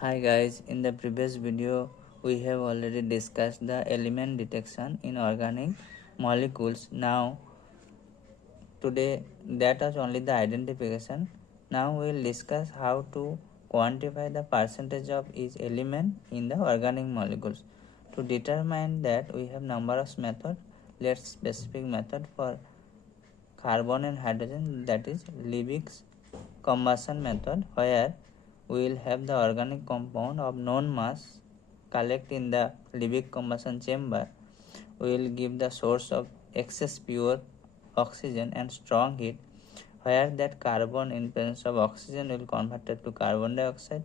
Hi guys, in the previous video we have already discussed the element detection in organic molecules. Now today that was only the identification. Now we will discuss how to quantify the percentage of each element in the organic molecules. To determine that we have numerous methods. Let's specific method for carbon and hydrogen, that is Liebig's combustion method, where we will have the organic compound of known mass collect in the Liebig combustion chamber. We will give the source of excess pure oxygen and strong heat, where that carbon in presence of oxygen will converted to carbon dioxide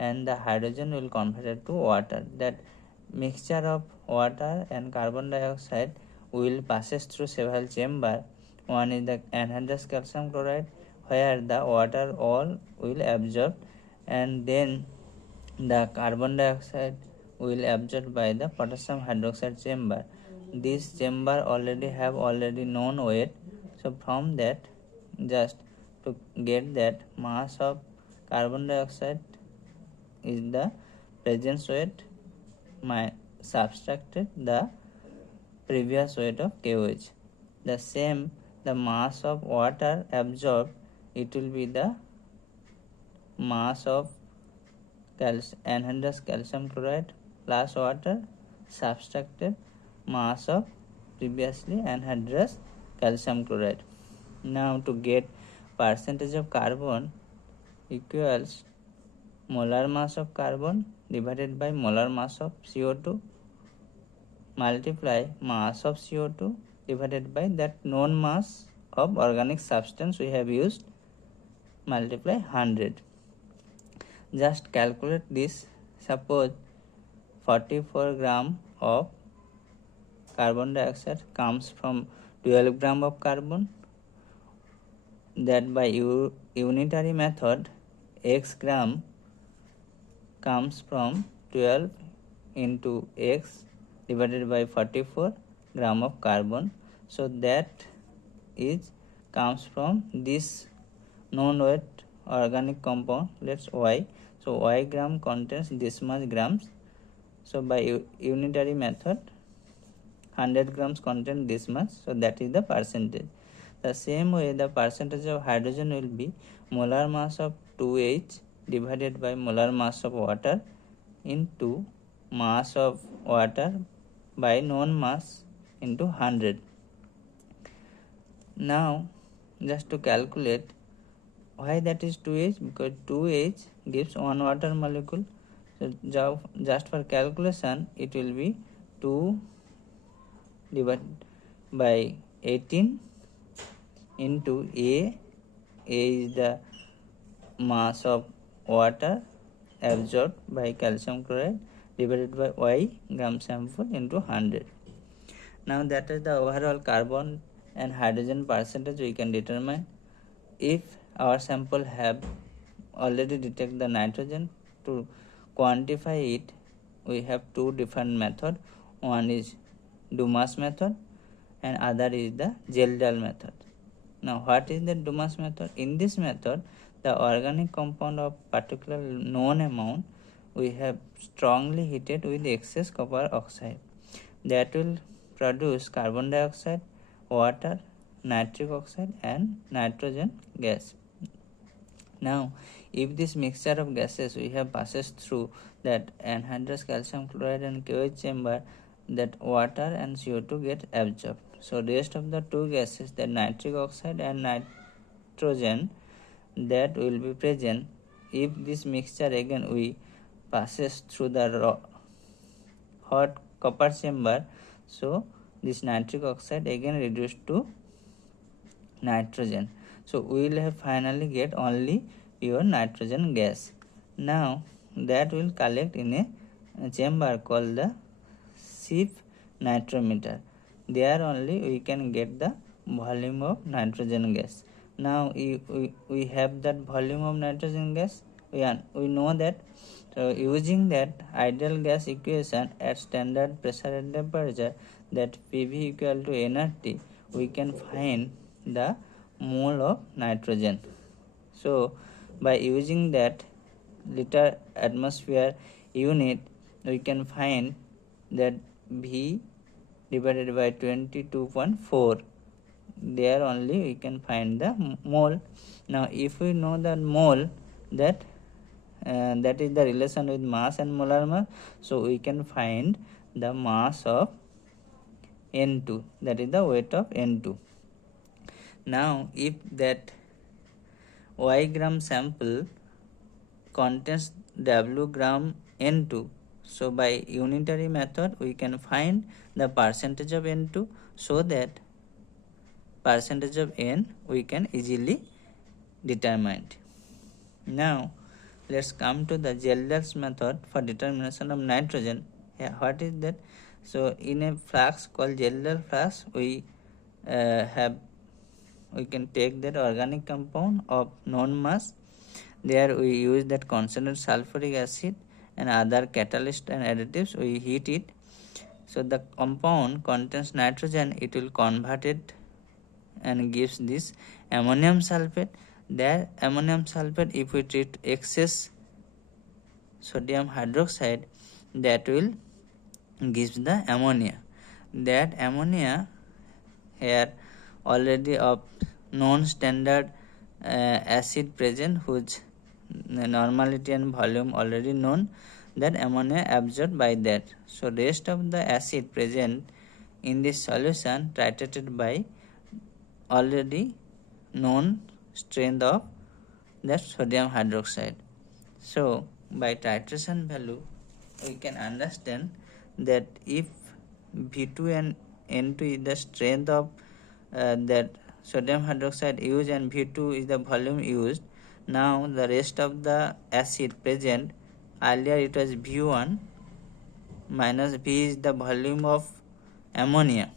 and the hydrogen will converted to water. That mixture of water and carbon dioxide will passes through several chambers. One is the anhydrous calcium chloride, where the water all will absorb, and then the carbon dioxide will absorbed by the potassium hydroxide chamber. This chamber already have known weight, so from that just to get that mass of carbon dioxide is the present weight subtracted the previous weight of KOH. The same, the mass of water absorbed, it will be the mass of anhydrous calcium chloride plus water subtracted mass of previously anhydrous calcium chloride. Now to get percentage of carbon equals molar mass of carbon divided by molar mass of CO2 multiply mass of CO2 divided by that known mass of organic substance we have used multiply 100. Just calculate this. Suppose 44 gram of carbon dioxide comes from 12 gram of carbon. That by unitary method x gram comes from 12 into x divided by 44 gram of carbon. So that is comes from this known weight organic compound, let's y. So y gram contains this much grams. So by unitary method 100 grams contain this much, so that is the percentage. The same way the percentage of hydrogen will be molar mass of 2H divided by molar mass of water into mass of water by known mass into 100. Now just to calculate why that is 2H, because 2H gives one water molecule. So just for calculation it will be 2 divided by 18 into A is the mass of water absorbed by calcium chloride divided by Y gram sample into 100. Now that is the overall carbon and hydrogen percentage we can determine. If our sample have already detected the nitrogen, to quantify it we have two different method. One is Dumas method and other is the Kjeldahl method. Now what is the Dumas method? In this method the organic compound of particular known amount we have strongly heated with excess copper oxide, that will produce carbon dioxide, water, nitric oxide and nitrogen gas. Now if this mixture of gases we have passes through that anhydrous calcium chloride and KOH chamber, that water and CO2 get absorbed. So rest of the two gases, the nitric oxide and nitrogen, that will be present. If this mixture again we passes through the hot copper chamber, so this nitric oxide again reduced to nitrogen. So we will have finally get only pure nitrogen gas. Now that will collect in a chamber called the sieve nitrometer. There only we can get the volume of nitrogen gas. Now we have that volume of nitrogen gas. We know that. So using that ideal gas equation at standard pressure and temperature, that PV equal to nRT, we can find the mole of nitrogen. So by using that liter atmosphere unit, we can find that V divided by 22.4. There only we can find the mole. Now if we know the mole, that is the relation with mass and molar mass, so we can find the mass of N2, that is the weight of N2. Now if that Y gram sample contains W gram N2, so by unitary method we can find the percentage of N2, so that percentage of N we can easily determine. Now let's come to the Kjeldahl's method for determination of nitrogen. What is that? So in a flask called Kjeldahl flask, we can take that organic compound of known mass. There we use that concentrated sulfuric acid and other catalyst and additives. We heat it. So the compound contains nitrogen. It will convert it and gives this ammonium sulfate. That ammonium sulfate, if we treat excess sodium hydroxide, that will gives the ammonia. That ammonia here already of known standard acid present, whose normality and volume already known, that ammonia absorbed by that. So rest of the acid present in this solution titrated by already known strength of that sodium hydroxide. So by titration value we can understand that if V2 and N2 is the strength of that sodium hydroxide used and V2 is the volume used, now the rest of the acid present, earlier it was V1 minus V is the volume of ammonia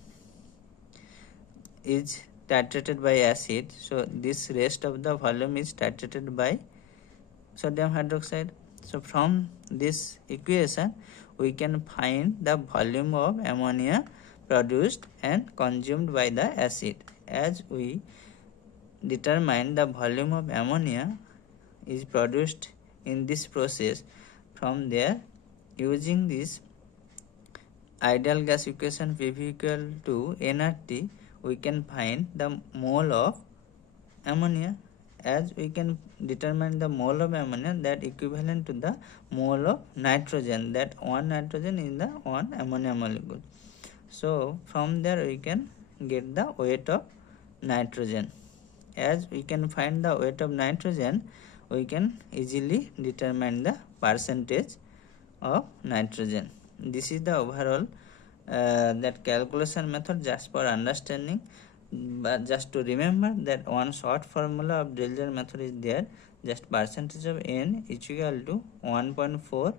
is titrated by acid, so this rest of the volume is titrated by sodium hydroxide. So from this equation we can find the volume of ammonia produced and consumed by the acid. As we determine the volume of ammonia is produced in this process, from there using this ideal gas equation PV equal to nRT, we can find the mole of ammonia. As we can determine the mole of ammonia, that equivalent to the mole of nitrogen, that one nitrogen in the one ammonia molecule. So from there we can get the weight of nitrogen. As we can find the weight of nitrogen, we can easily determine the percentage of nitrogen. This is the overall that calculation method, just for understanding. But just to remember that one short formula of Kjeldahl method is there, just percentage of N is equal to 1.4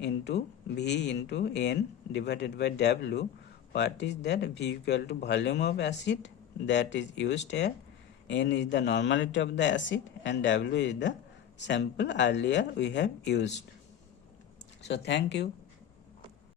into V into N divided by W. What is that? V equal to volume of acid that is used here, N is the normality of the acid, and W is the sample earlier we have used. So thank you.